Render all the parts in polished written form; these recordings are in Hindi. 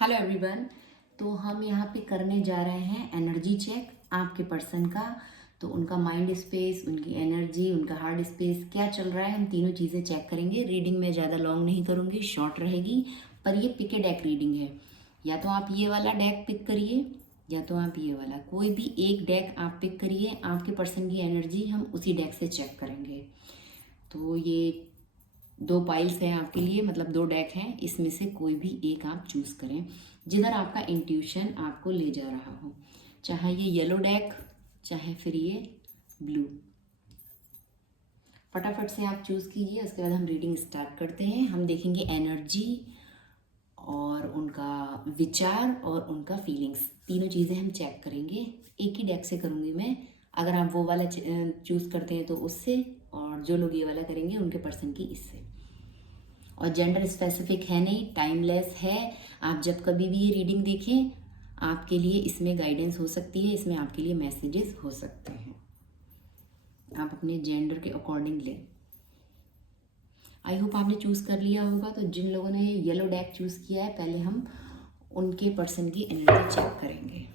Hello everyone. तो हम यहाँ पे करने जा रहे हैं एनर्जी चेक आपके पर्सन का। तो उनका माइंड स्पेस, उनकी एनर्जी, उनका हार्ट स्पेस क्या चल रहा है, हम तीनों चीज़ें चेक करेंगे। रीडिंग में ज़्यादा लॉन्ग नहीं करूँगी, शॉर्ट रहेगी। पर ये पिक ए डेक रीडिंग है। या तो आप ये वाला डेक पिक करिए या तो आप ये वाला, कोई भी एक डेक आप पिक करिए। आपके पर्सन की एनर्जी हम उसी डेक से चेक करेंगे। तो ये 2 पाइल्स हैं आपके लिए, मतलब 2 डेक हैं। इसमें से कोई भी एक आप चूज़ करें जिधर आपका इंट्यूशन आपको ले जा रहा हो, चाहे ये येलो डेक चाहे फिर ये ब्लू। फटाफट से आप चूज़ कीजिए, उसके बाद हम रीडिंग स्टार्ट करते हैं। हम देखेंगे एनर्जी और उनका विचार और उनका फीलिंग्स, तीनों चीज़ें हम चेक करेंगे। एक ही डेक से करूँगी मैं। अगर आप वो वाला चूज़ करते हैं तो उससे, और जो लोग ये वाला करेंगे उनके पर्सन की इससे। और जेंडर स्पेसिफिक है नहीं, टाइमलेस है। आप जब कभी भी ये रीडिंग देखें, आपके लिए इसमें गाइडेंस हो सकती है, इसमें आपके लिए मैसेजेस हो सकते हैं। आप अपने जेंडर के अकॉर्डिंग लें। आई होप आपने चूज़ कर लिया होगा। तो जिन लोगों ने येलो डेक चूज़ किया है, पहले हम उनके पर्सन की एनर्जी चेक करेंगे।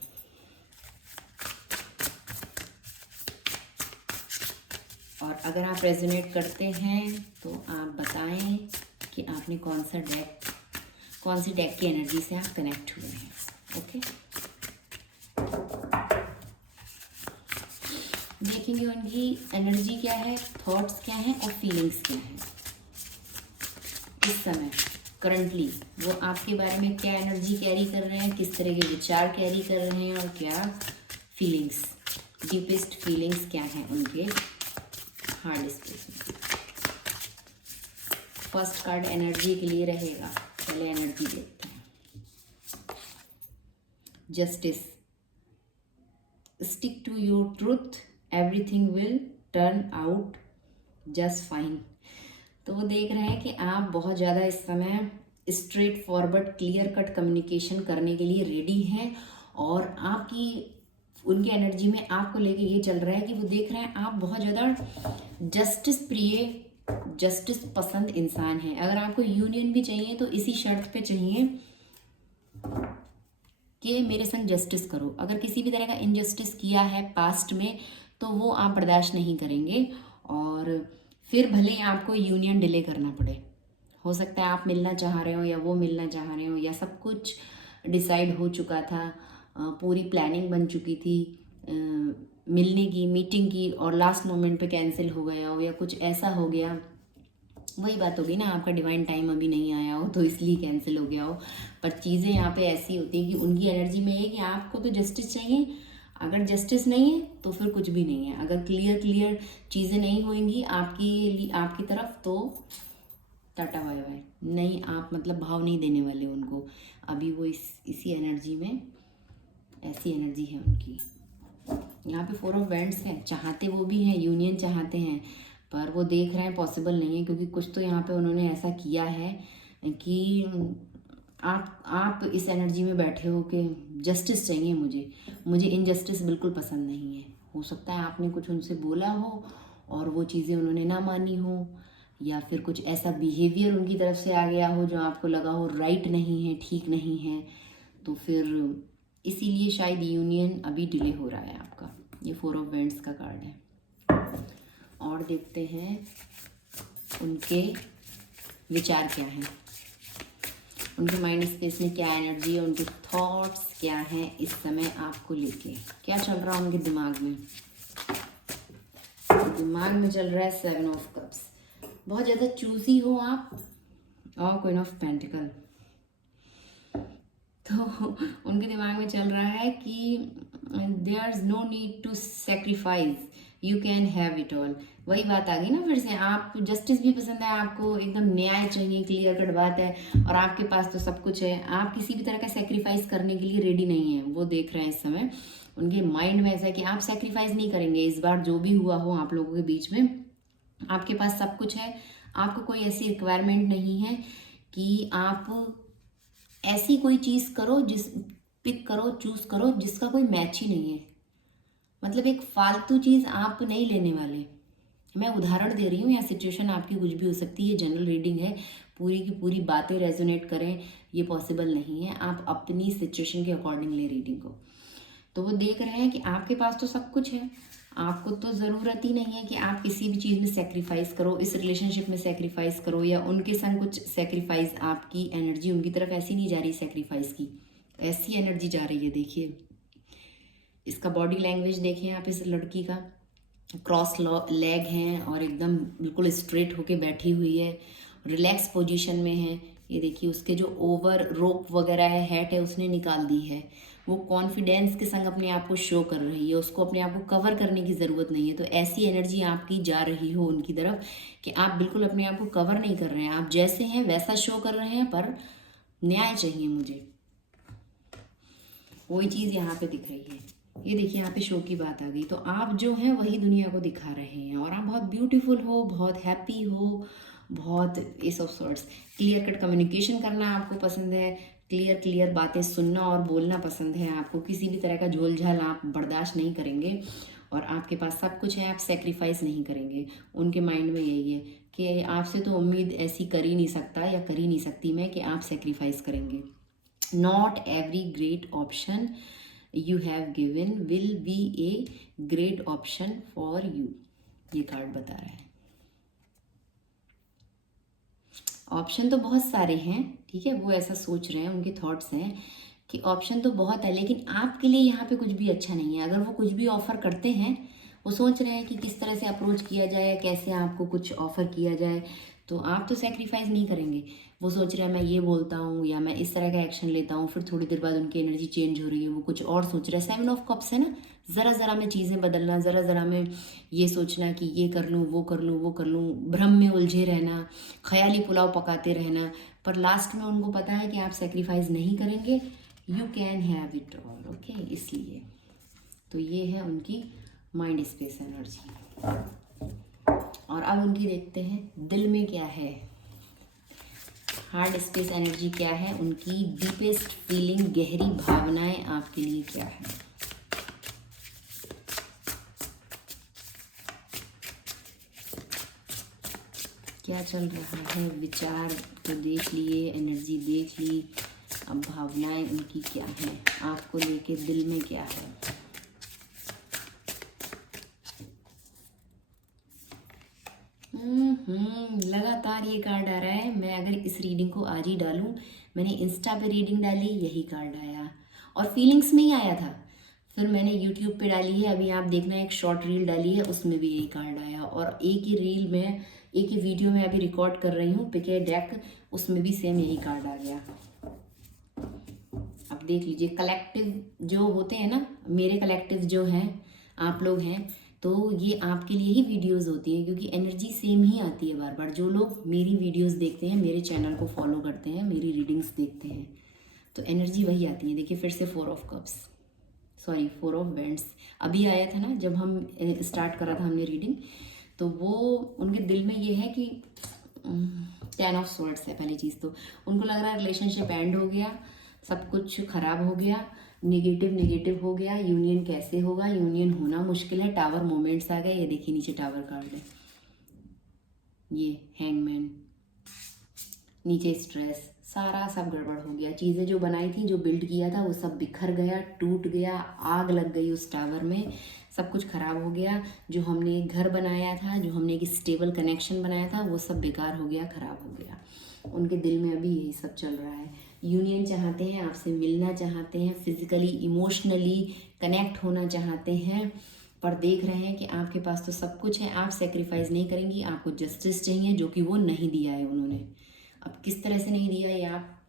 और अगर आप रेजोनेट करते हैं तो आप बताएं कि आपने कौन सी डेक की एनर्जी से आप कनेक्ट हुए हैं। ओके, देखेंगे उनकी एनर्जी क्या है, थॉट्स क्या हैं और फीलिंग्स क्या हैं इस समय करंटली। वो आपके बारे में क्या एनर्जी कैरी कर रहे हैं, किस तरह के विचार कैरी कर रहे हैं और क्या फीलिंग्स, डीपेस्ट फीलिंग्स क्या हैं उनके हार्ट स्पेस में। फर्स्ट कार्ड एनर्जी के लिए रहेगा, पहले एनर्जी देखते हैं। Justice, stick to your truth, everything will turn out just fine. तो वो देख रहे हैं कि आप बहुत ज़्यादा इस समय straight forward clear cut communication करने के लिए रेडी हैं। और आपकी उनकी एनर्जी में आपको लेके ये चल रहा है कि वो देख रहे हैं आप बहुत ज़्यादा जस्टिस प्रिय, जस्टिस पसंद इंसान है। अगर आपको यूनियन भी चाहिए तो इसी शर्त पे चाहिए कि मेरे संग जस्टिस करो। अगर किसी भी तरह का इनजस्टिस किया है पास्ट में तो वो आप बर्दाश्त नहीं करेंगे, और फिर भले आपको यूनियन डिले करना पड़े। हो सकता है आप मिलना चाह रहे हो या वो मिलना चाह रहे हो, या सब कुछ डिसाइड हो चुका था, पूरी प्लानिंग बन चुकी थी मिलने की, मीटिंग की, और लास्ट मोमेंट पे कैंसिल हो गया हो या कुछ ऐसा हो गया। वही बात होगी ना, आपका डिवाइन टाइम अभी नहीं आया हो तो इसलिए कैंसिल हो गया हो। पर चीज़ें यहाँ पे ऐसी होती हैं कि उनकी एनर्जी में है कि आपको तो जस्टिस चाहिए। अगर जस्टिस नहीं है तो फिर कुछ भी नहीं है। अगर क्लियर चीज़ें नहीं होंगी आपकी तरफ तो टाटा बाय बाय। नहीं, आप मतलब भाव नहीं देने वाले उनको। अभी वो इसी एनर्जी में, ऐसी एनर्जी है उनकी। यहाँ पे 4 ऑफ वैंड्स है, चाहते वो भी हैं, यूनियन चाहते हैं, पर वो देख रहे हैं पॉसिबल नहीं है। क्योंकि कुछ तो यहाँ पे उन्होंने ऐसा किया है कि आप इस एनर्जी में बैठे हो कि जस्टिस चाहिए मुझे इनजस्टिस बिल्कुल पसंद नहीं है। हो सकता है आपने कुछ उनसे बोला हो और वो चीज़ें उन्होंने ना मानी हो, या फिर कुछ ऐसा बिहेवियर उनकी तरफ से आ गया हो जो आपको लगा हो राइट नहीं है, ठीक नहीं है। तो फिर इसीलिए शायद यूनियन अभी डिले हो रहा है आपका। ये 4 ऑफ वैंड्स का कार्ड है। और देखते हैं उनके विचार क्या हैं, उनके माइंड स्पेस में क्या एनर्जी है, उनके थॉट्स क्या हैं इस समय आपको लेके, क्या चल रहा है उनके दिमाग में। दिमाग में चल रहा है 7 ऑफ कप्स। बहुत ज़्यादा चूजी हो आप, और क्वीन ऑफ पेंटिकल। तो उनके दिमाग में चल रहा है कि there is no need to sacrifice, you can have it all. वही बात आ गई ना फिर से, आप जस्टिस भी पसंद है, आपको एकदम न्याय चाहिए, क्लियर कट बात है, और आपके पास तो सब कुछ है। आप किसी भी तरह का सेक्रीफाइस करने के लिए रेडी नहीं है। वो देख रहे हैं इस समय उनके माइंड में ऐसा है कि आप सेक्रीफाइस नहीं करेंगे इस बार। जो भी हुआ हो आप लोगों के बीच में, आपके पास सब कुछ है। आपको कोई ऐसी रिक्वायरमेंट नहीं है कि आप ऐसी कोई चीज़ करो, पिक करो, चूज़ करो जिसका कोई मैच ही नहीं है। मतलब एक फालतू चीज़ आप नहीं लेने वाले। मैं उदाहरण दे रही हूँ, या सिचुएशन आपकी कुछ भी हो सकती है, जनरल रीडिंग है। पूरी की पूरी बातें रेजोनेट करें, ये पॉसिबल नहीं है। आप अपनी सिचुएशन के अकॉर्डिंग ले रीडिंग को। तो वो देख रहे हैं कि आपके पास तो सब कुछ है, आपको तो ज़रूरत ही नहीं है कि आप किसी भी चीज़ में सेक्रीफाइस करो, इस रिलेशनशिप में सेक्रीफाइस करो या उनके संग कुछ सेक्रीफाइस। आपकी एनर्जी उनकी तरफ ऐसी नहीं जा रही सेक्रीफाइस की, ऐसी एनर्जी जा रही है। देखिए इसका बॉडी लैंग्वेज देखें आप, इस लड़की का क्रॉस लेग हैं और एकदम बिल्कुल स्ट्रेट होके बैठी हुई है, रिलैक्स पोजीशन में है। ये देखिए उसके जो ओवर रोप वगैरह है, हैट है, उसने निकाल दी है। वो कॉन्फिडेंस के संग अपने आप को शो कर रही है, उसको अपने आप को कवर करने की ज़रूरत नहीं है। तो ऐसी एनर्जी आपकी जा रही हो उनकी तरफ कि आप बिल्कुल अपने आप को कवर नहीं कर रहे हैं, आप जैसे हैं वैसा शो कर रहे हैं, पर न्याय चाहिए मुझे, वही चीज़ यहाँ पे दिख रही है। ये देखिए यहाँ पे शो की बात आ गई। तो आप जो हैं वही दुनिया को दिखा रहे हैं और आप बहुत ब्यूटीफुल हो, बहुत हैप्पी हो, बहुत ace of swords. Clear cut communication करना आपको पसंद है, क्लियर बातें सुनना और बोलना पसंद है आपको। किसी भी तरह का झोल झाल आप बर्दाश्त नहीं करेंगे और आपके पास सब कुछ है, आप सेक्रीफाइस नहीं करेंगे। उनके माइंड में यही है कि आपसे तो उम्मीद ऐसी कर ही नहीं सकता या कर ही नहीं सकती मैं कि आप सेक्रीफाइस करेंगे। Not every great option you have given will be a great option for you, ये कार्ड बता रहा है। ऑप्शन तो बहुत सारे हैं, ठीक है, वो ऐसा सोच रहे हैं, उनके थॉट्स हैं कि ऑप्शन तो बहुत है लेकिन आपके लिए यहाँ पे कुछ भी अच्छा नहीं है। अगर वो कुछ भी ऑफ़र करते हैं, वो सोच रहे हैं कि किस तरह से अप्रोच किया जाए, कैसे आपको कुछ ऑफ़र किया जाए, तो आप तो सेक्रीफाइस नहीं करेंगे। वो सोच रहे हैं मैं ये बोलता हूँ या मैं इस तरह का एक्शन लेता हूँ, फिर थोड़ी देर बाद उनकी एनर्जी चेंज हो रही है, वो कुछ और सोच रहे हैं। 7 ऑफ कप्स है ना, ज़रा में चीज़ें बदलना, ज़रा में ये सोचना कि ये कर लूँ, वो कर लूँ, वो कर लूँ, भ्रम में उलझे रहना, ख्याली पुलाव पकाते रहना, पर लास्ट में उनको पता है कि आप सेक्रीफाइस नहीं करेंगे। You can have it all, okay. इसलिए तो ये है उनकी माइंड स्पेस एनर्जी। और अब उनकी देखते हैं दिल में क्या है, हार्ट स्पेस एनर्जी क्या है, उनकी डीपेस्ट फीलिंग, गहरी भावनाएं आपके लिए क्या है। क्या चल रहा है, विचार तो देख लिए, एनर्जी देख ली, अब भावनाएं उनकी क्या हैं, आपको लेके दिल में क्या है। लगातार ये कार्ड आ रहा है। मैं अगर इस रीडिंग को आज ही डालूं, मैंने इंस्टा पे रीडिंग डाली, यही कार्ड आया और फीलिंग्स में ही आया था। फिर मैंने यूट्यूब पे डाली है, अभी आप देखना एक शॉर्ट रील डाली है, उसमें भी यही कार्ड आया। और एक ही रील में, एक ही वीडियो में अभी रिकॉर्ड कर रही हूँ, पिक ए डेक, उसमें भी सेम यही कार्ड आ गया। अब देख लीजिए, कलेक्टिव जो होते हैं ना, मेरे कलेक्टिव जो हैं, आप लोग हैं, तो ये आपके लिए ही वीडियोस होती हैं क्योंकि एनर्जी सेम ही आती है बार बार। जो लोग मेरी वीडियोस देखते हैं, मेरे चैनल को फॉलो करते हैं, मेरी रीडिंग्स देखते हैं, तो एनर्जी वही आती है। देखिए फिर से 4 of cups, sorry 4 of vents अभी आया था ना जब हम स्टार्ट करा था हमने रीडिंग, तो वो उनके दिल में ये है कि 10 ऑफ स्वॉर्ड्स है। पहली चीज़ तो उनको लग रहा है रिलेशनशिप एंड हो गया, सब कुछ खराब हो गया, नेगेटिव हो गया, यूनियन कैसे होगा, यूनियन होना मुश्किल है। टावर मोमेंट्स आ गए, ये देखिए नीचे टावर कार्ड है, ये हैंगमैन, नीचे स्ट्रेस, सारा सब गड़बड़ हो गया। चीज़ें जो बनाई थी, जो बिल्ड किया था, वो सब बिखर गया, टूट गया, आग लग गई उस टावर में, सब कुछ खराब हो गया। जो हमने एक घर बनाया था, जो हमने एक स्टेबल कनेक्शन बनाया था, वो सब बेकार हो गया, खराब हो गया। उनके दिल में अभी यही सब चल रहा है। यूनियन चाहते हैं, आपसे मिलना चाहते हैं, फिजिकली इमोशनली कनेक्ट होना चाहते हैं, पर देख रहे हैं कि आपके पास तो सब कुछ है, आप सेक्रीफाइस नहीं करेंगी। आपको जस्टिस चाहिए, जो कि वो नहीं दिया है उन्होंने। अब किस तरह से नहीं दिया, ये आप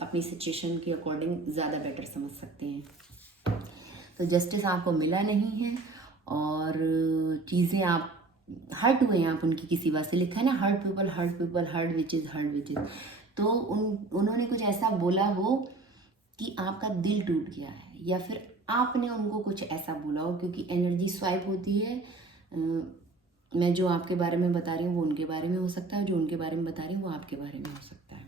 अपनी सिचुएशन के अकॉर्डिंग ज़्यादा बेटर समझ सकते हैं। तो जस्टिस आपको मिला नहीं है और चीज़ें आप हर्ट हुए हैं, आप उनकी किसी बात से, लिखा है ना हर्ट पीपल, हर्ट विचेज। तो उन्होंने कुछ ऐसा बोला हो कि आपका दिल टूट गया है, या फिर आपने उनको कुछ ऐसा बोला हो, क्योंकि एनर्जी स्वाइप होती है। मैं जो आपके बारे में बता रही हूँ वो उनके बारे में हो सकता है, जो उनके बारे में बता रही हूँ वो आपके बारे में हो सकता है।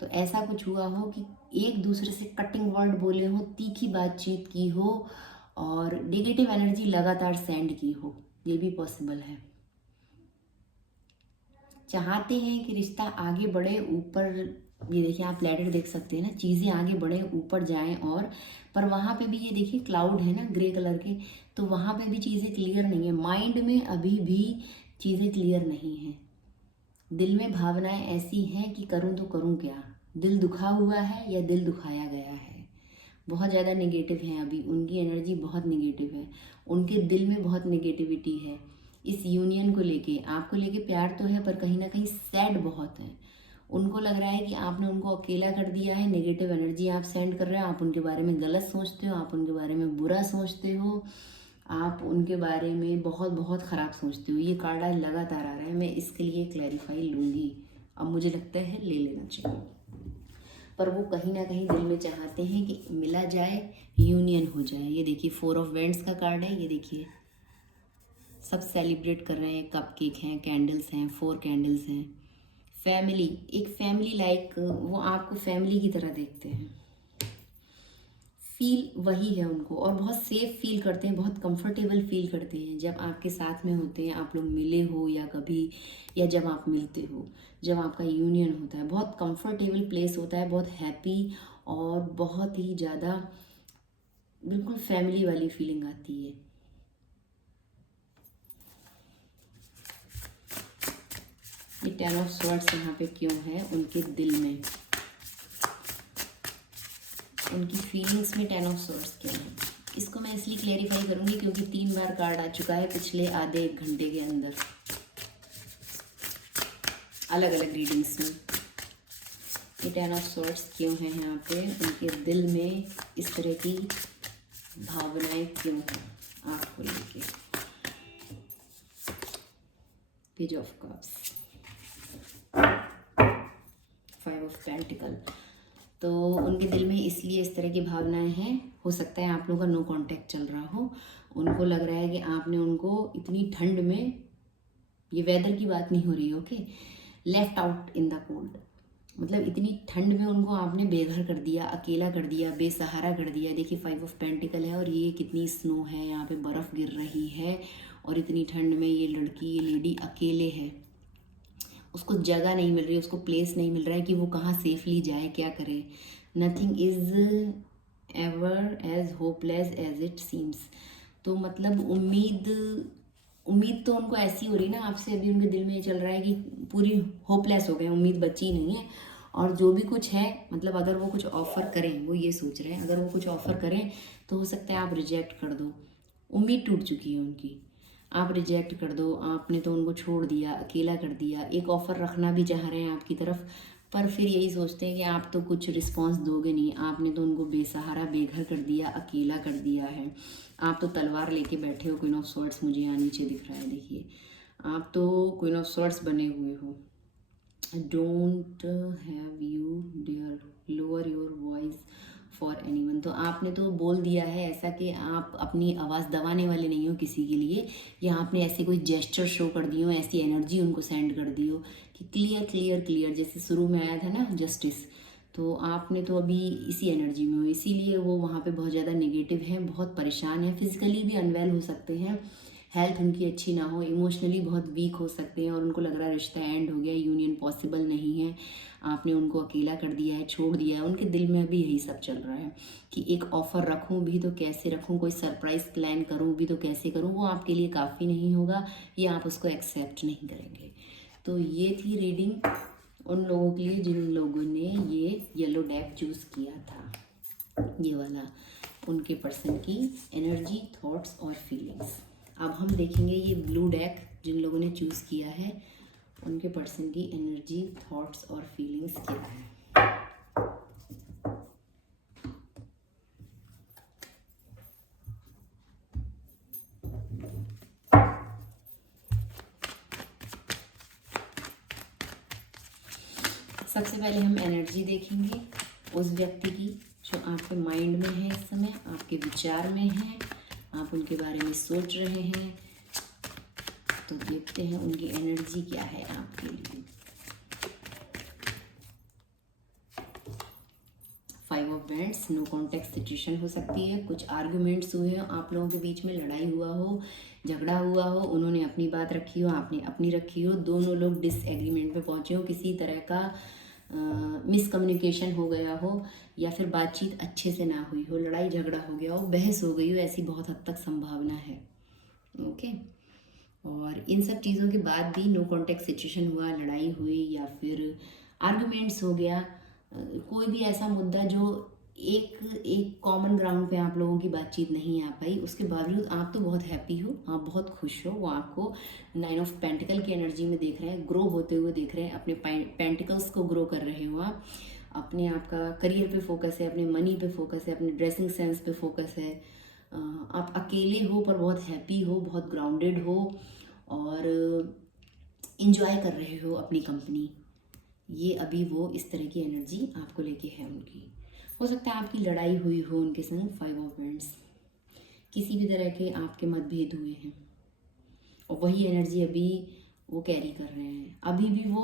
तो ऐसा कुछ हुआ हो कि एक दूसरे से कटिंग वर्ड बोले हो, तीखी बातचीत की हो और नेगेटिव एनर्जी लगातार सेंड की हो, ये भी पॉसिबल है। चाहते हैं कि रिश्ता आगे बढ़े, ऊपर, ये देखिए आप लैडर देख सकते हैं ना, चीज़ें आगे बढ़े, ऊपर जाएं, और पर वहाँ पे भी ये देखिए क्लाउड है ना ग्रे कलर के, तो वहाँ पे भी चीज़ें क्लियर नहीं है, माइंड में अभी भी चीज़ें क्लियर नहीं हैं। दिल में भावनाएं ऐसी हैं कि करूँ तो करूँ क्या, दिल दुखा हुआ है या दिल दुखाया गया है। बहुत ज़्यादा नेगेटिव हैं अभी, उनकी एनर्जी बहुत नेगेटिव है, उनके दिल में बहुत नेगेटिविटी है इस यूनियन को लेके। आपको लेके प्यार तो है पर कहीं ना कहीं सैड बहुत है। उनको लग रहा है कि आपने उनको अकेला कर दिया है, नेगेटिव एनर्जी आप सेंड कर रहे हो, आप उनके बारे में गलत सोचते हो, आप उनके बारे में बुरा सोचते हो, आप उनके बारे में बहुत बहुत ख़राब सोचते हो। ये कार्ड आज लगातार आ रहा है, मैं इसके लिए क्लैरिफाई लूँगी, अब मुझे लगता है ले लेना चाहिए। पर वो कहीं ना कहीं दिल में चाहते हैं कि मिला जाए, यूनियन हो जाए। ये देखिए 4 ऑफ वेंट्स का कार्ड है, ये देखिए सब सेलिब्रेट कर रहे हैं, कप केक हैं, कैंडल्स हैं, 4 कैंडल्स हैं। फैमिली, एक फैमिली लाइक, वो आपको फैमिली की तरह देखते हैं, फील वही है उनको, और बहुत सेफ फील करते हैं, बहुत कंफर्टेबल फील करते हैं जब आपके साथ में होते हैं, आप लोग मिले हो या कभी, या जब आप मिलते हो, जब आपका यूनियन होता है, बहुत कंफर्टेबल प्लेस होता है, बहुत हैप्पी, और बहुत ही ज़्यादा बिल्कुल फैमिली वाली फीलिंग आती है। ये 10 ऑफ स्वॉर्ड्स यहाँ पे क्यों है उनके दिल में, उनकी फीलिंग्स में 10 ऑफ स्वॉर्ड्स क्यों है, इसको मैं इसलिए क्लेरिफाई करूँगी क्योंकि 3 बार कार्ड आ चुका है पिछले आधे 1 घंटे के अंदर, अलग अलग रीडिंग्स में। ये 10 ऑफ स्वॉर्ड्स क्यों है यहाँ पे, उनके दिल में इस तरह की भावनाएं क्यों हैं आपको लेके। Page of cups, 5 of pentacle, तो उनके दिल में इसलिए इस तरह की भावनाएं हैं, हो सकता है आप लोगों का नो कांटेक्ट चल रहा हो, उनको लग रहा है कि आपने उनको इतनी ठंड में, ये वेदर की बात नहीं हो रही है, okay, left out in the cold, मतलब इतनी ठंड में उनको आपने बेघर कर दिया, अकेला कर दिया, बेसहारा कर दिया। देखिए 5 ऑफ पेंटिकल है, और ये कितनी स्नो है, यहाँ पे बर्फ़ गिर रही है, और इतनी ठंड में ये लड़की, ये लेडी अकेले है, उसको जगह नहीं मिल रही, उसको प्लेस नहीं मिल रहा है कि वो कहाँ सेफली जाए, क्या करे। Nothing is ever as hopeless as it seems, तो मतलब उम्मीद तो उनको ऐसी हो रही ना आपसे, अभी उनके दिल में ये चल रहा है कि पूरी होपलेस हो गए, उम्मीद बची नहीं है, और जो भी कुछ है, मतलब अगर वो कुछ ऑफ़र करें, वो ये सोच रहे हैं अगर वो कुछ ऑफ़र करें तो हो सकता है आप रिजेक्ट कर दो, उम्मीद टूट चुकी है उनकी, आप रिजेक्ट कर दो, आपने तो उनको छोड़ दिया, अकेला कर दिया। एक ऑफ़र रखना भी चाह रहे हैं आपकी तरफ, पर फिर यही सोचते हैं कि आप तो कुछ रिस्पॉन्स दोगे नहीं, आपने तो उनको बेसहारा, बेघर कर दिया, अकेला कर दिया है। आप तो तलवार लेके बैठे हो, क्वीन ऑफ स्वॉर्ड्स मुझे यहाँ नीचे दिख रहा है, देखिए आप तो क्वीन ऑफ स्वॉर्ड्स बने हुए हो। Don't have you dare lower your voice for anyone, तो आपने तो बोल दिया है ऐसा कि आप अपनी आवाज़ दबाने वाले नहीं हो किसी के लिए, या आपने ऐसे कोई जेस्चर शो कर दिए हो, ऐसी एनर्जी उनको सेंड कर दी हो कि क्लियर क्लियर क्लियर, जैसे शुरू में आया था ना जस्टिस, तो आपने तो अभी इसी एनर्जी में हो, इसीलिए वो वहाँ पे बहुत ज़्यादा नेगेटिव हैं, बहुत परेशान हैं, फिजिकली भी अनवेल हो सकते हैं, हेल्थ उनकी अच्छी ना हो, इमोशनली बहुत वीक हो सकते हैं, और उनको लग रहा है रिश्ता एंड हो गया, यूनियन पॉसिबल नहीं है, आपने उनको अकेला कर दिया है, छोड़ दिया है। उनके दिल में अभी यही सब चल रहा है कि एक ऑफ़र रखूं भी तो कैसे रखूं, कोई सरप्राइज़ प्लान करूं भी तो कैसे करूं, वो आपके लिए काफ़ी नहीं होगा, ये आप उसको एक्सेप्ट नहीं करेंगे। तो ये थी रीडिंग उन लोगों के लिए जिन लोगों ने ये येलो डेक चूज़ किया था, ये वाला, उनके पर्सन की एनर्जी, थॉट्स और फीलिंग्स। अब हम देखेंगे ये ब्लू डेक जिन लोगों ने चूज़ किया है, उनके पर्सन की एनर्जी, थॉट्स और फीलिंग्स क्या है। सबसे पहले हम एनर्जी देखेंगे उस व्यक्ति की जो आपके माइंड में है इस समय, आपके विचार में है, आप उनके बारे में सोच रहे हैं, तो देखते हैं उनकी एनर्जी क्या है आपके लिए। 5 of wands, no contact situation हो सकती है, कुछ आर्गुमेंट्स हुए हैं, आप लोगों के बीच में लड़ाई हुआ हो, झगड़ा हुआ हो, उन्होंने अपनी बात रखी हो, आपने अपनी रखी हो, दोनों लोग डिसएग्रीमेंट पे पहुंचे हो, किसी तरह का मिसकम्युनिकेशन हो गया हो, या फिर बातचीत अच्छे से ना हुई हो, लड़ाई झगड़ा हो गया हो, बहस हो गई हो, ऐसी बहुत हद तक संभावना है। ओके, और इन सब चीज़ों के बाद भी नो कॉन्टेक्ट सिचुएशन हुआ, लड़ाई हुई या फिर आर्गुमेंट्स हो गया, कोई भी ऐसा मुद्दा जो एक एक कॉमन ग्राउंड पे आप लोगों की बातचीत नहीं आ पाई, उसके बावजूद आप तो बहुत हैप्पी हो, आप बहुत खुश हो, वो आपको 9 ऑफ पेंटिकल की एनर्जी में देख रहे हैं, ग्रो होते हुए देख रहे हैं, अपने पेंटिकल्स को ग्रो कर रहे हो आप, अपने आपका करियर पे फोकस है, अपने मनी पे फोकस है, अपने ड्रेसिंग सेंस पे फोकस है, आप अकेले हो पर बहुत हैप्पी हो, बहुत ग्राउंडेड हो और इंजॉय कर रहे हो अपनी कंपनी। ये अभी वो इस तरह की एनर्जी आपको लेके है उनकी। हो सकता है आपकी लड़ाई हुई हो उनके संग, 5 ऑफ बैंड्स, किसी भी तरह के आपके मतभेद हुए हैं और वही एनर्जी अभी वो कैरी कर रहे हैं, अभी भी वो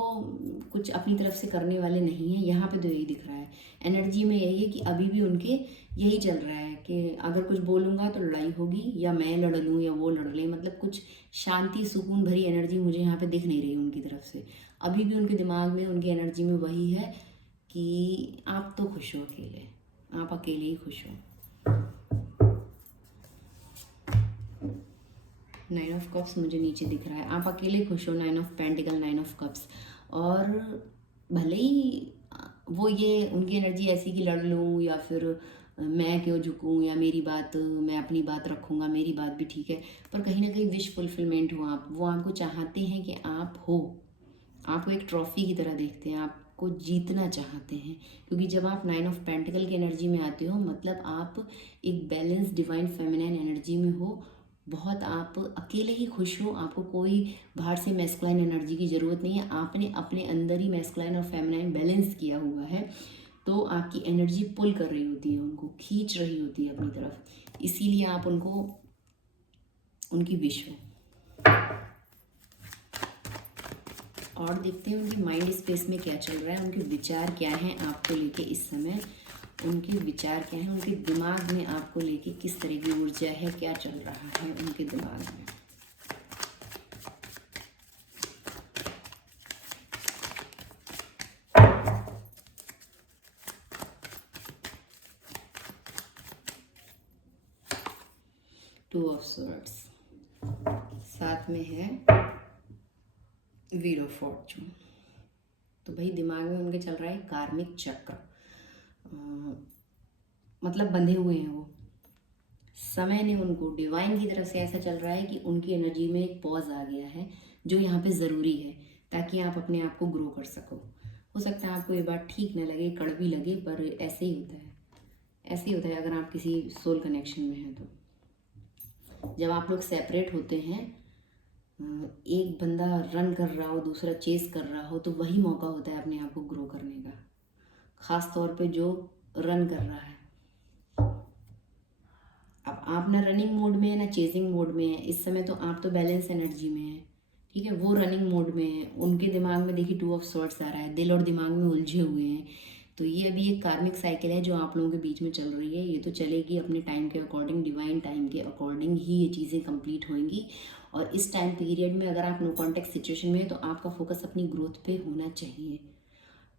कुछ अपनी तरफ से करने वाले नहीं हैं। यहाँ पे तो यही दिख रहा है, एनर्जी में यही है कि अभी भी उनके यही चल रहा है कि अगर कुछ बोलूँगा तो लड़ाई होगी, या मैं लड़ लूँ या वो लड़ लें, मतलब कुछ शांति सुकून भरी एनर्जी मुझे यहाँ पे दिख नहीं रही उनकी तरफ से। अभी भी उनके दिमाग में, उनकी एनर्जी में वही है कि आप तो खुश हो अकेले, आप अकेले ही खुश हो। 9 ऑफ कप्स मुझे नीचे दिख रहा है, आप अकेले खुश हो, 9 ऑफ पेंटिकल, 9 ऑफ कप्स। और भले ही वो ये उनकी एनर्जी ऐसी कि लड़ लूँ या फिर मैं क्यों झुकूँ, या मेरी बात, मैं अपनी बात रखूँगा, मेरी बात भी ठीक है, पर कहीं ना कहीं विश फुलफिलमेंट हो आप, वो आपको चाहते हैं कि आप हो, आपको एक ट्रॉफी की तरह देखते हैं, आपको जीतना चाहते हैं, क्योंकि जब आप 9 ऑफ पेंटिकल की एनर्जी में आते हो मतलब आप एक बैलेंस डिवाइन फेमिनाइन एनर्जी में हो, बहुत आप अकेले ही खुश हो, आपको कोई बाहर से मैस्कुलाइन एनर्जी की ज़रूरत नहीं है, आपने अपने अंदर ही मैस्कुलाइन और फेमिनाइन बैलेंस किया हुआ है, तो आपकी एनर्जी पुल कर रही होती है, उनको खींच रही होती है अपनी तरफ, इसीलिए आप उनको, उनकी विश हो। और देखते हैं उनके माइंड स्पेस में क्या चल रहा है, उनके विचार क्या हैं आपको लेके इस समय, उनके विचार क्या हैं, उनके दिमाग में आपको लेके किस तरह की ऊर्जा है, क्या चल रहा है उनके दिमाग में। टू ऑफ स्वॉर्ड्स, साथ में है व्हील ऑफ फॉर्चून। तो भाई दिमाग में उनके चल रहा है कार्मिक चक्र, मतलब बंधे हुए हैं वो, समय ने उनको, डिवाइन की तरफ से ऐसा चल रहा है कि उनकी एनर्जी में एक पॉज आ गया है जो यहाँ पे ज़रूरी है, ताकि आप अपने आप को ग्रो कर सको। हो सकता है आपको ये बात ठीक न लगे, कड़वी लगे, पर ऐसे ही होता है, ऐसे ही होता है अगर आप किसी सोल कनेक्शन में हैं तो। जब आप लोग सेपरेट होते हैं, एक बंदा रन कर रहा हो, दूसरा चेस कर रहा हो, तो वही मौका होता है अपने आप को ग्रो करने का, ख़ास तौर पे जो रन कर रहा है। अब आप ना रनिंग मोड में है ना चेजिंग मोड में है इस समय, तो आप तो बैलेंस एनर्जी में है, ठीक है, वो रनिंग मोड में है, उनके दिमाग में देखिए 2 ऑफ स्वॉर्ड्स आ रहा है, दिल और दिमाग में उलझे हुए हैं। तो ये अभी एक कार्मिक साइकिल है जो आप लोगों के बीच में चल रही है, ये तो चलेगी अपने टाइम के अकॉर्डिंग, डिवाइन टाइम के अकॉर्डिंग ही ये चीज़ें कंप्लीट होंगी। और इस टाइम पीरियड में अगर आप नो कॉन्टेक्ट सिचुएशन में है तो आपका फोकस अपनी ग्रोथ पे होना चाहिए।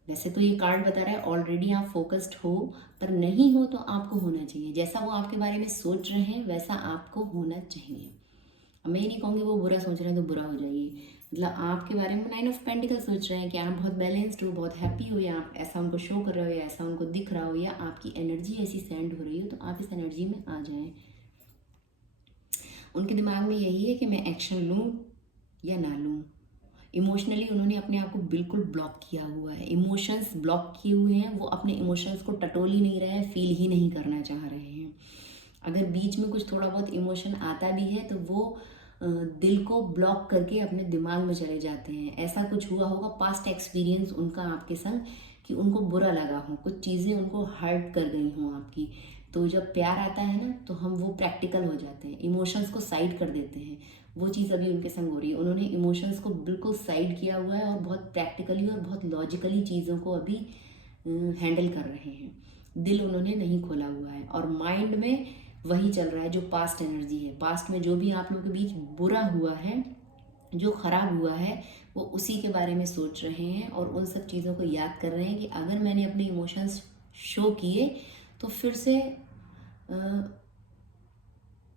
वैसे तो ये कार्ड बता रहा है ऑलरेडी आप फोकस्ड हो, पर नहीं हो तो आपको होना चाहिए, जैसा वो आपके बारे में सोच रहे हैं वैसा आपको होना चाहिए। मैं नहीं कहूँगी वो बुरा सोच रहे हैं तो बुरा हो जाइए, मतलब आपके बारे में 9 ऑफ पेंटिकल सोच रहे हैं कि आप बहुत बैलेंस्ड हो, बहुत हैप्पी हो, या आप ऐसा उनको शो कर रहे हो, या ऐसा उनको दिख रहा हो, या आपकी एनर्जी ऐसी सेंड हो रही हो, तो आप इस एनर्जी में आ जाएं। उनके दिमाग में यही है कि मैं एक्शन लूँ या ना लूँ। इमोशनली उन्होंने अपने आप को बिल्कुल ब्लॉक किया हुआ है, इमोशंस ब्लॉक किए हुए हैं, वो अपने इमोशंस को टटोल ही नहीं रहे हैं, फील ही नहीं करना चाह रहे हैं। अगर बीच में कुछ थोड़ा बहुत इमोशन आता भी है तो वो दिल को ब्लॉक करके अपने दिमाग में चले जाते हैं। ऐसा कुछ हुआ होगा पास्ट एक्सपीरियंस उनका आपके संग कि उनको बुरा लगा हो, कुछ चीज़ें उनको हर्ट कर गई हों आपकी। तो जब प्यार आता है ना तो हम वो प्रैक्टिकल हो जाते हैं, इमोशंस को साइड कर देते हैं। वो चीज़ अभी उनके संग हो रही है, उन्होंने इमोशंस को बिल्कुल साइड किया हुआ है और बहुत प्रैक्टिकली और बहुत लॉजिकली चीज़ों को अभी हैंडल कर रहे हैं। दिल उन्होंने नहीं खोला हुआ है, और माइंड में वही चल रहा है जो पास्ट एनर्जी है। पास्ट में जो भी आप लोगों के बीच बुरा हुआ है, जो खराब हुआ है, वो उसी के बारे में सोच रहे हैं और उन सब चीज़ों को याद कर रहे हैं कि अगर मैंने अपने इमोशंस शो किए तो फिर से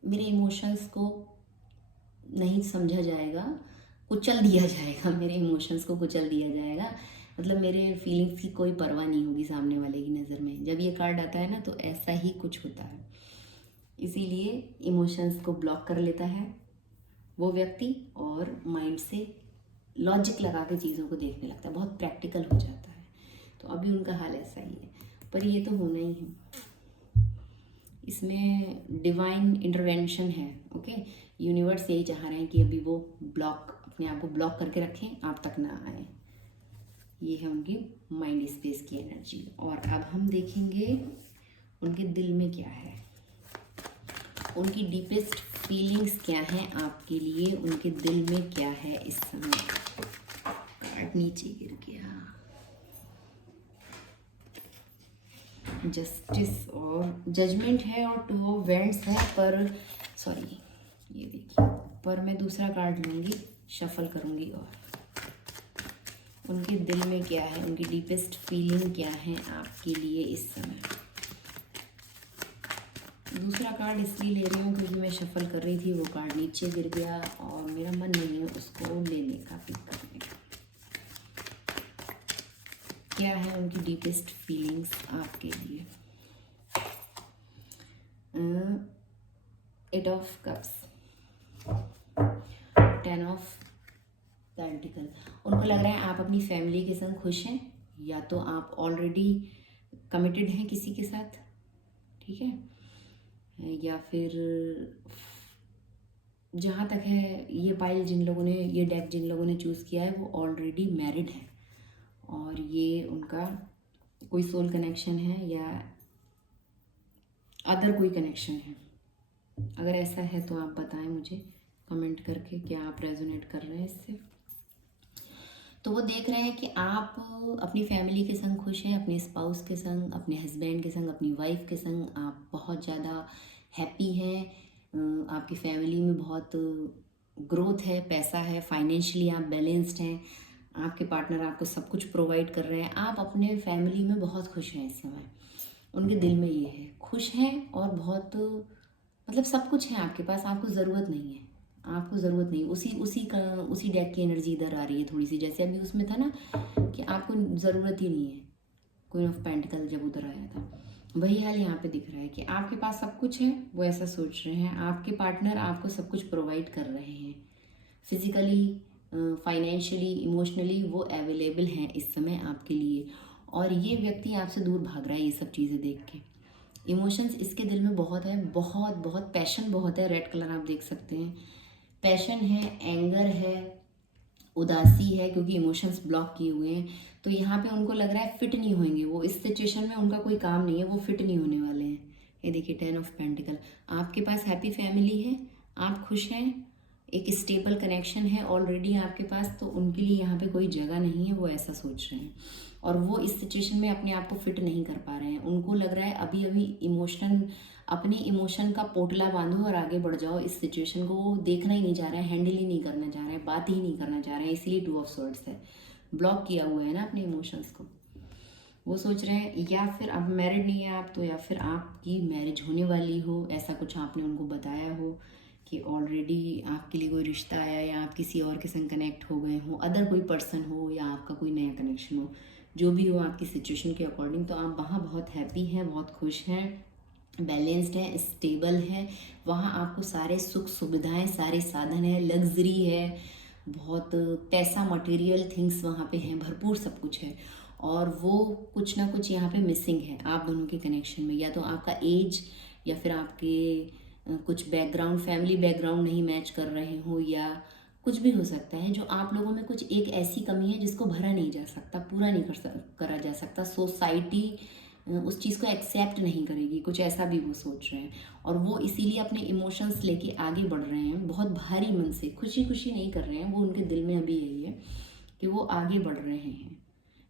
मेरे इमोशंस को नहीं समझा जाएगा, कुचल दिया जाएगा, मेरे इमोशंस को कुचल दिया जाएगा, मतलब मेरे फीलिंग्स की कोई परवाह नहीं होगी सामने वाले की नज़र में। जब ये कार्ड आता है ना तो ऐसा ही कुछ होता है। इसीलिए इमोशंस को ब्लॉक कर लेता है वो व्यक्ति और माइंड से लॉजिक लगा के चीज़ों को देखने लगता है, बहुत प्रैक्टिकल हो जाता है। तो अभी उनका हाल ऐसा ही है, पर ये तो होना ही है, इसमें डिवाइन इंटरवेंशन है। ओके, यूनिवर्स यही चाह रहे हैं कि अभी वो ब्लॉक, अपने आप को ब्लॉक करके रखें, आप तक ना आए। ये है उनकी माइंड स्पेस की एनर्जी। और अब हम देखेंगे उनके दिल में क्या है, उनकी डीपेस्ट फीलिंग्स क्या हैं आपके लिए, उनके दिल में क्या है इस समय। कार्ड नीचे गिर गया, जस्टिस और जजमेंट है और 2 ऑफ वैंड्स है, पर सॉरी ये देखिए, पर मैं दूसरा कार्ड लूँगी, शफल करूँगी। और उनके दिल में क्या है, उनकी डीपेस्ट फीलिंग क्या है आपके लिए इस समय। दूसरा कार्ड इसलिए ले रही हूँ क्योंकि मैं शफल कर रही थी, वो कार्ड नीचे गिर गया और मेरा मन नहीं है उसको लेने का, पिक करने का। क्या है उनकी डीपेस्ट फीलिंग्स आपके लिए। 8 ऑफ कप्स, 10 ऑफ पेंटिकल। उनको लग रहा है आप अपनी फैमिली के संग खुश हैं, या तो आप ऑलरेडी कमिटेड हैं किसी के साथ, ठीक है, या फिर जहाँ तक है ये पाइल जिन लोगों ने, ये डेक जिन लोगों ने चूज़ किया है वो ऑलरेडी मैरिड है, और ये उनका कोई सोल कनेक्शन है या अदर कोई कनेक्शन है। अगर ऐसा है तो आप बताएं मुझे कमेंट करके, क्या आप रेजोनेट कर रहे हैं इससे। तो वो देख रहे हैं कि आप अपनी फैमिली के संग खुश हैं, अपने स्पाउस के संग, अपने हस्बैंड के संग, अपनी वाइफ के संग आप बहुत ज़्यादा हैप्पी हैं। आपकी फैमिली में बहुत ग्रोथ है, पैसा है, फाइनेंशियली आप बैलेंस्ड हैं, आपके पार्टनर आपको सब कुछ प्रोवाइड कर रहे हैं, आप अपने फैमिली में बहुत खुश हैं इस समय। उनके दिल में ये है, खुश हैं और बहुत, मतलब सब कुछ है आपके पास, आपको ज़रूरत नहीं है, आपको ज़रूरत नहीं। उसी डेक की एनर्जी इधर आ रही है थोड़ी सी, जैसे अभी उसमें था ना कि आपको ज़रूरत ही नहीं है, क्वीन ऑफ पेंटिकल जब उधर आया था, वही हाल यहाँ पे दिख रहा है कि आपके पास सब कुछ है, वो ऐसा सोच रहे हैं। आपके पार्टनर आपको सब कुछ प्रोवाइड कर रहे हैं, फिजिकली, फाइनेंशियली, इमोशनली वो अवेलेबल हैं इस समय आपके लिए, और ये व्यक्ति आपसे दूर भाग रहा है ये सब चीज़ें देख के। इमोशंस इसके दिल में बहुत है, बहुत बहुत पैशन बहुत है, रेड कलर आप देख सकते हैं, पैशन है, एंगर है, उदासी है, क्योंकि इमोशंस ब्लॉक किए हुए हैं। तो यहाँ पे उनको लग रहा है फिट नहीं होंगे वो इस सिचुएशन में, उनका कोई काम नहीं है, वो फिट नहीं होने वाले हैं। ये देखिए 10 ऑफ पेंटिकल, आपके पास हैप्पी फैमिली है, आप खुश हैं, एक स्टेबल कनेक्शन है ऑलरेडी आपके पास, तो उनके लिए यहाँ पे कोई जगह नहीं है, वो ऐसा सोच रहे हैं। और वो इस सिचुएशन में अपने आप को फिट नहीं कर पा रहे हैं, उनको लग रहा है अभी अपने इमोशन का पोटला बांधो और आगे बढ़ जाओ। इस सिचुएशन को वो देखना ही नहीं चाह रहे हैं, हैंडल ही नहीं करना चाह रहे हैं, बात ही नहीं करना चाह रहे हैं, इसीलिए 2 ऑफ स्वॉर्ड्स है, ब्लॉक किया हुआ है ना अपने इमोशंस को। वो सोच रहे हैं या फिर अब मैरिड नहीं है आप तो, या फिर आपकी मैरिज होने वाली हो, ऐसा कुछ आपने उनको बताया हो कि ऑलरेडी आपके लिए कोई रिश्ता आया, या आप किसी और के संग कनेक्ट हो गए हो, अदर कोई पर्सन हो या आपका कोई नया कनेक्शन हो, जो भी हो आपकी सिचुएशन के अकॉर्डिंग, तो आप वहाँ बहुत हैप्पी हैं, बहुत खुश हैं, बैलेंस्ड है, स्टेबल है, वहाँ आपको सारे सुख सुविधाएं, सारे साधन है, लग्जरी है, बहुत पैसा, मटेरियल थिंग्स वहाँ पे हैं, भरपूर सब कुछ है। और वो कुछ ना कुछ यहाँ पे मिसिंग है आप दोनों के कनेक्शन में, या तो आपका एज, या फिर आपके कुछ बैकग्राउंड, फैमिली बैकग्राउंड नहीं मैच कर रहे हो, या कुछ भी हो सकता है जो आप लोगों में कुछ एक ऐसी कमी है जिसको भरा नहीं जा सकता, पूरा नहीं करा जा सकता, सोसाइटी उस चीज़ को एक्सेप्ट नहीं करेगी, कुछ ऐसा भी वो सोच रहे हैं। और वो इसीलिए अपने इमोशंस लेके आगे बढ़ रहे हैं, बहुत भारी मन से, खुशी खुशी नहीं कर रहे हैं, वो उनके दिल में अभी यही है कि वो आगे बढ़ रहे हैं,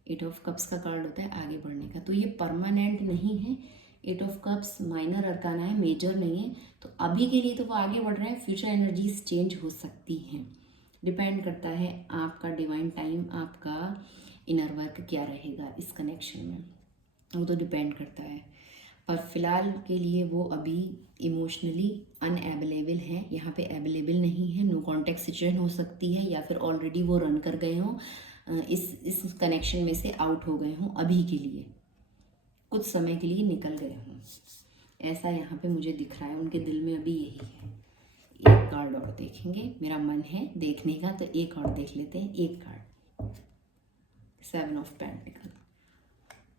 8 ऑफ कप्स का कार्ड होता है आगे बढ़ने का, तो ये परमानेंट नहीं है। 8 ऑफ कप्स माइनर अरकाना है, मेजर नहीं है। तो अभी के लिए तो वो आगे बढ़ रहे हैं, फ्यूचर एनर्जीज चेंज हो सकती हैं, डिपेंड करता है आपका डिवाइन टाइम, आपका इनर वर्क क्या रहेगा इस कनेक्शन में, वो तो डिपेंड करता है। पर फिलहाल के लिए वो अभी इमोशनली अनअवेलेबल है, यहाँ पे अवेलेबल नहीं है। नो कॉन्टैक्ट सिचुएशन हो सकती है, या फिर ऑलरेडी वो रन कर गए हों, इस कनेक्शन में से आउट हो गए हों, अभी के लिए कुछ समय के लिए निकल गए हों, ऐसा यहाँ पे मुझे दिख रहा है। उनके दिल में अभी यही है। एक कार्ड और देखेंगे, मेरा मन है देखने का, तो एक और देख लेते हैं। एक कार्ड 7 ऑफ पेंटिकल,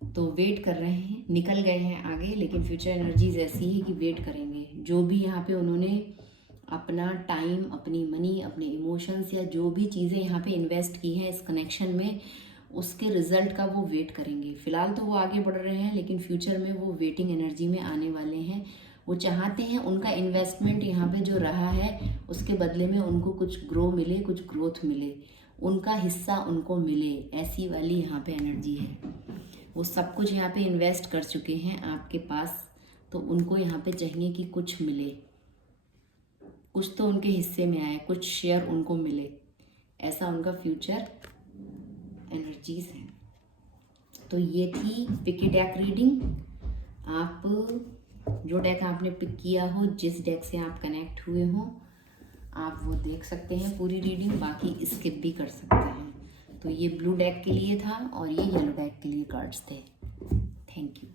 तो वेट कर रहे हैं, निकल गए हैं आगे, लेकिन फ्यूचर एनर्जीज ऐसी है कि वेट करेंगे। जो भी यहाँ पे उन्होंने अपना टाइम, अपनी मनी, अपने इमोशंस या जो भी चीज़ें यहाँ पे इन्वेस्ट की हैं इस कनेक्शन में, उसके रिजल्ट का वो वेट करेंगे। फिलहाल तो वो आगे बढ़ रहे हैं, लेकिन फ्यूचर में वो वेटिंग एनर्जी में आने वाले हैं। वो चाहते हैं उनका इन्वेस्टमेंट यहाँ पे जो रहा है उसके बदले में उनको कुछ ग्रो मिले, कुछ ग्रोथ मिले, उनका हिस्सा उनको मिले, ऐसी वाली यहाँ पे एनर्जी है। वो सब कुछ यहाँ पे इन्वेस्ट कर चुके हैं आपके पास, तो उनको यहाँ पे चाहिए कि कुछ मिले, कुछ तो उनके हिस्से में आए, कुछ शेयर उनको मिले, ऐसा उनका फ्यूचर एनर्जीज हैं। तो ये थी पिकी डेक रीडिंग। आप जो डेक आपने पिक किया हो, जिस डेक से आप कनेक्ट हुए हो, आप वो देख सकते हैं पूरी रीडिंग, बाकी स्किप भी कर सकते हैं। तो ये ब्लू डेक के लिए था और ये येलो डेक के लिए कार्ड्स थे। Thank you.